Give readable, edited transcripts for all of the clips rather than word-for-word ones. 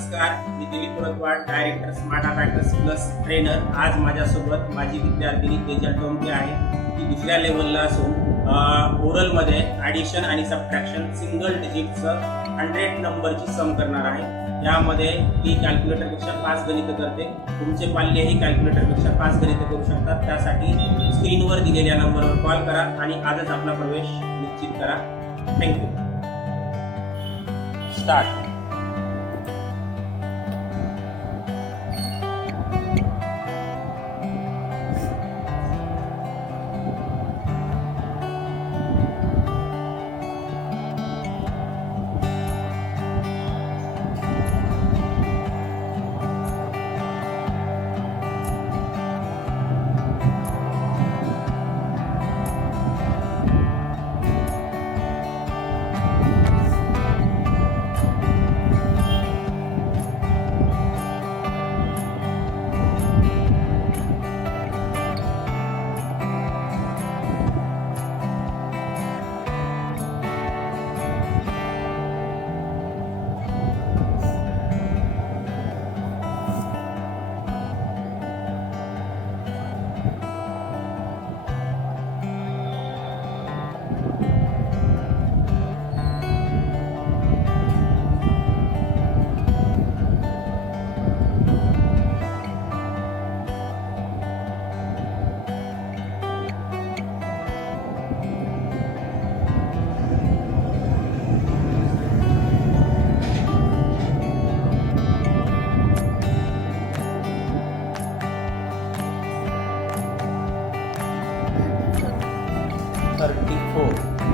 नमस्कार, मी Dilip Purtawad, director smart abacus plus trainer. आज माझ्यासोबत माझी विद्यार्थिनी तेजल टोमके आहे. ती दुसऱ्या लेवलला असून ओरलमध्ये ॲडिशन आणि सबट्रॅक्शन सिंगल डिजिटचं 100 नंबरची सम करणार आहे. यामध्ये ती कॅल्क्युलेटरपेक्षा 5 गणितं करते. तुमचे पाल्यही कॅल्क्युलेटरपेक्षा 5 गणितं करू शकतात. त्यासाठी स्क्रीनवर दिलेल्या नंबरवर कॉल करा आणि आजच आपला प्रवेश निश्चित करा. Thank you. Start.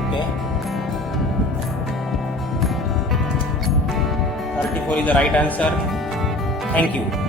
Okay. 34 is the right answer. Thank you.